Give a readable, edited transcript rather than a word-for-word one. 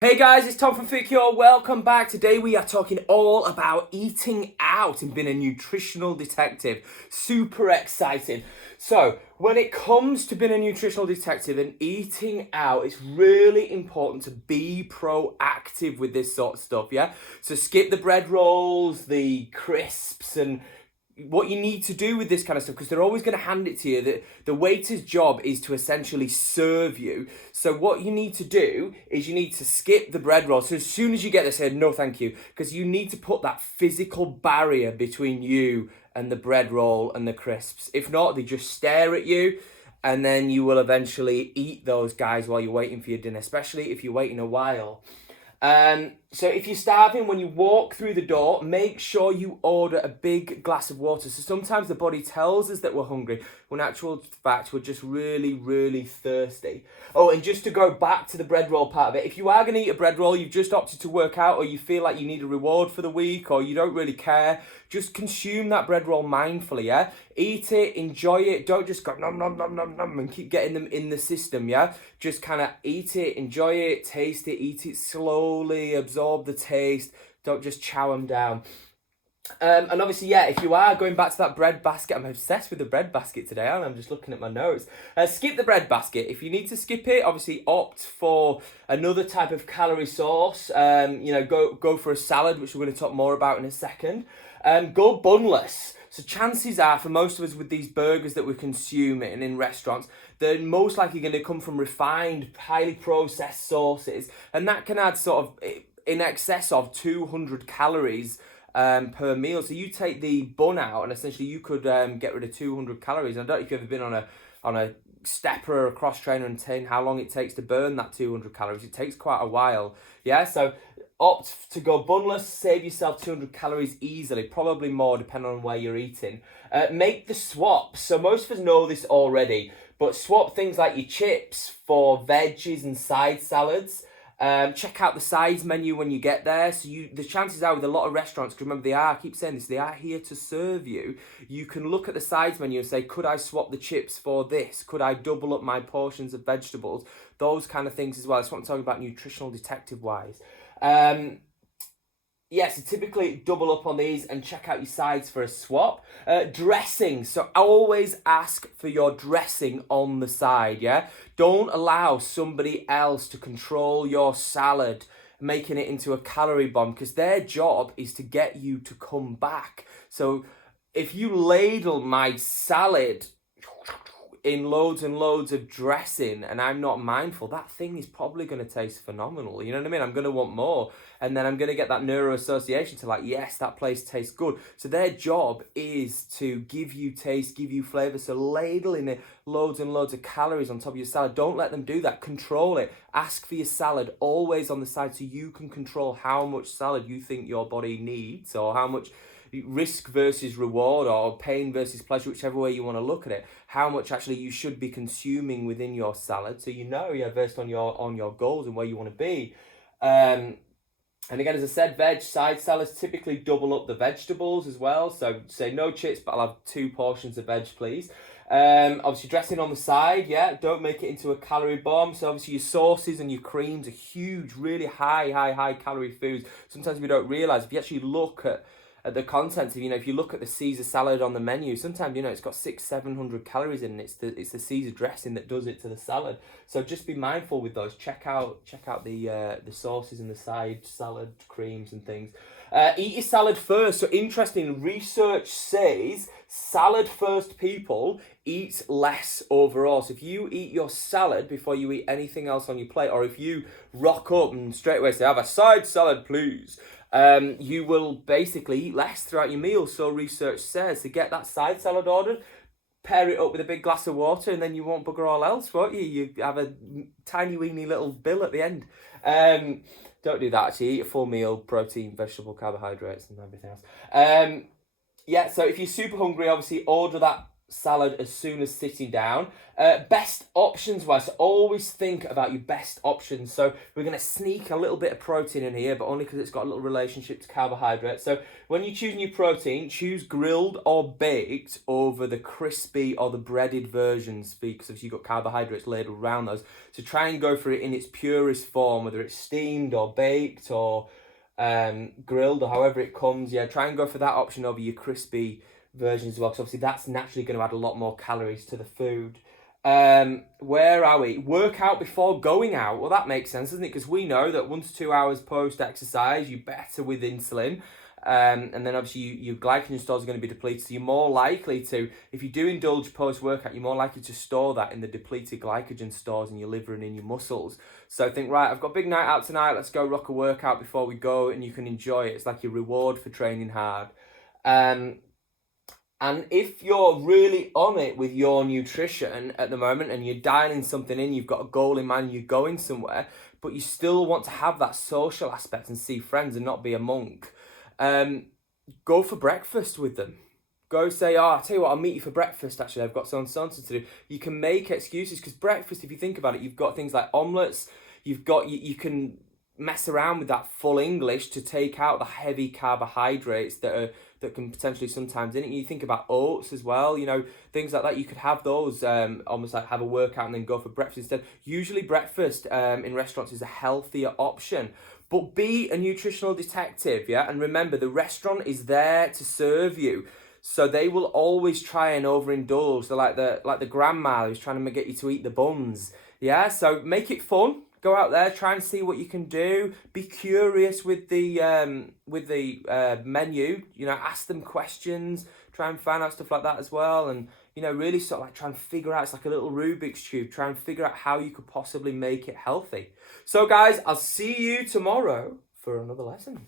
Hey guys, it's Tom from FitCure. Welcome back. Today we are talking all about eating out and being a nutritional detective. Super exciting. So, when it comes to being a nutritional detective and eating out, it's really important to be proactive with this sort of stuff, yeah? So skip the bread rolls, the crisps, and what you need to do with this kind of stuff, because they're always going to hand it to you. That the waiter's job is to essentially serve you. So what you need to do is you need to skip the bread roll. So as soon as you get there, say no thank you, because you need to put that physical barrier between you and the bread roll and the crisps. If not, they just stare at you, and then you will eventually eat those guys while you're waiting for your dinner, especially if you're waiting a while. So if you're starving, when you walk through the door, make sure you order a big glass of water. So sometimes the body tells us that we're hungry, when in actual fact we're just really, really thirsty. Oh, and just to go back to the bread roll part of it, if you are going to eat a bread roll, you've just opted to work out, or you feel like you need a reward for the week, or you don't really care, just consume that bread roll mindfully, yeah? Eat it, enjoy it, don't just go nom nom nom nom nom and keep getting them in the system, yeah? Just kind of eat it, enjoy it, taste it, eat it slowly, absorb the taste, don't just chow them down. And obviously, yeah, if you are going back to that bread basket, I'm obsessed with the bread basket today, and I'm just looking at my notes. Skip the bread basket. If you need to skip it, obviously opt for another type of calorie source. Go for a salad, which we're going to talk more about in a second. Go bunless. So chances are, for most of us with these burgers that we're consuming in restaurants, they're most likely going to come from refined, highly processed sources, and that can add sort of in excess of 200 calories per meal. So you take the bun out, and essentially you could get rid of 200 calories. And I don't know if you've ever been on a stepper or a cross trainer and seen how long it takes to burn that 200 calories. It takes quite a while. Yeah, so opt to go bunless, save yourself 200 calories easily, probably more depending on where you're eating. Make the swap. So most of us know this already, but swap things like your chips for veggies and side salads. Check out the sides menu when you get there. So the chances are with a lot of restaurants, because remember I keep saying this, they are here to serve you. You can look at the sides menu and say, could I swap the chips for this? Could I double up my portions of vegetables? Those kind of things as well. That's what I'm talking about nutritional detective wise. So typically double up on these and check out your sides for a swap. Dressing. So always ask for your dressing on the side, yeah? Don't allow somebody else to control your salad, making it into a calorie bomb, because their job is to get you to come back. So if you ladle my salad in loads and loads of dressing and I'm not mindful, that thing is probably going to taste phenomenal. You know what I mean? I'm going to want more, and then I'm going to get that neuro association to like, yes, that place tastes good. So their job is to give you taste, give you flavor. So ladling it loads and loads of calories on top of your salad, don't let them do that. Control it. Ask for your salad always on the side, so you can control how much salad you think your body needs, or how much risk versus reward, or pain versus pleasure, whichever way you want to look at it, how much actually you should be consuming within your salad, so based on your goals and where you want to be. And again, as I said, veg side salads typically double up the vegetables as well. So say no chips, but I'll have 2 portions of veg, please. Obviously dressing on the side, yeah, don't make it into a calorie bomb. So obviously your sauces and your creams are huge, really high calorie foods. Sometimes we don't realize, if you actually look at the contents of, if you look at the Caesar salad on the menu, sometimes it's got 600-700 calories in it. It's the Caesar dressing that does it to the salad. So just be mindful with those. Check out the sauces and the side salad creams and things. Eat your salad first. So interesting, research says salad first people eat less overall. So if you eat your salad before you eat anything else on your plate, or if you rock up and straight away say, have a side salad please, you will basically eat less throughout your meal. So research says to get that side salad ordered, pair it up with a big glass of water, and then you won't bugger all else, won't you? You have a tiny weeny little bill at the end. Don't do that, actually. Eat a full meal, protein, vegetable, carbohydrates, and everything else. So if you're super hungry, obviously order that salad as soon as sitting down. Best options wise, so always think about your best options. So we're going to sneak a little bit of protein in here, but only because it's got a little relationship to carbohydrates. So when you choose your protein, choose grilled or baked over the crispy or the breaded versions, because obviously you've got carbohydrates ladled around those. So try and go for it in its purest form, whether it's steamed or baked or grilled or however it comes. Yeah, try and go for that option over your crispy versions as well, because obviously that's naturally going to add a lot more calories to the food. Where are we? Work out before going out. Well, that makes sense, doesn't it? Because we know that 1 to 2 hours post exercise, you're better with insulin. And then obviously your glycogen stores are going to be depleted. So you're more likely to, if you do indulge post workout, you're more likely to store that in the depleted glycogen stores in your liver and in your muscles. So think, right, I've got a big night out tonight. Let's go rock a workout before we go, and you can enjoy it. It's like your reward for training hard. And if you're really on it with your nutrition at the moment and you're dialing something in, you've got a goal in mind, you're going somewhere, but you still want to have that social aspect and see friends and not be a monk, go for breakfast with them. Go say, oh, I'll tell you what, I'll meet you for breakfast, actually. I've got something to do. You can make excuses, because breakfast, if you think about it, you've got things like omelettes, you can mess around with that full English to take out the heavy carbohydrates that can potentially sometimes in it. You think about oats as well, things like that. You could have those almost like have a workout and then go for breakfast instead. Usually breakfast in restaurants is a healthier option. But be a nutritional detective, yeah? And remember, the restaurant is there to serve you. So they will always try and overindulge. They're like the grandma who's trying to get you to eat the buns. Yeah, so make it fun. Go out there, try and see what you can do. Be curious with the menu. Ask them questions. Try and find out stuff like that as well. And really sort of like try and figure out. It's like a little Rubik's cube. Try and figure out how you could possibly make it healthy. So guys, I'll see you tomorrow for another lesson.